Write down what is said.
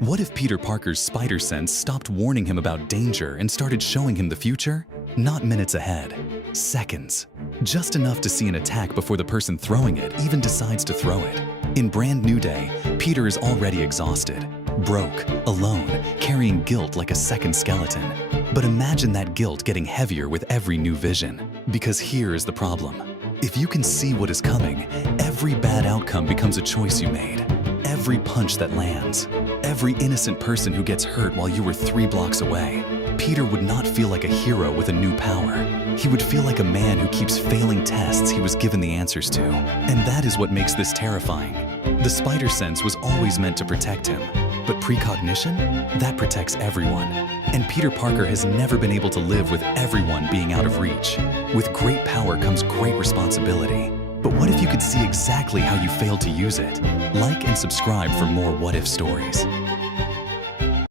What if Peter Parker's spider sense stopped warning him about danger and started showing him the future? Not minutes ahead, seconds. Just enough to see an attack before the person throwing it even decides to throw it. In Brand New Day, Peter is already exhausted, broke, alone, carrying guilt like a second skeleton. But imagine that guilt getting heavier with every new vision. Because here is the problem. If you can see what is coming, every bad outcome becomes a choice you made. Every punch that lands, every innocent person who gets hurt while you were 3 blocks away. Peter would not feel like a hero with a new power. He would feel like a man who keeps failing tests he was given the answers to. And that is what makes this terrifying. The spider sense was always meant to protect him. But precognition? That protects everyone. And Peter Parker has never been able to live with everyone being out of reach. With great power comes great responsibility. But what if you could see exactly how you failed to use it? Like and subscribe for more What If stories.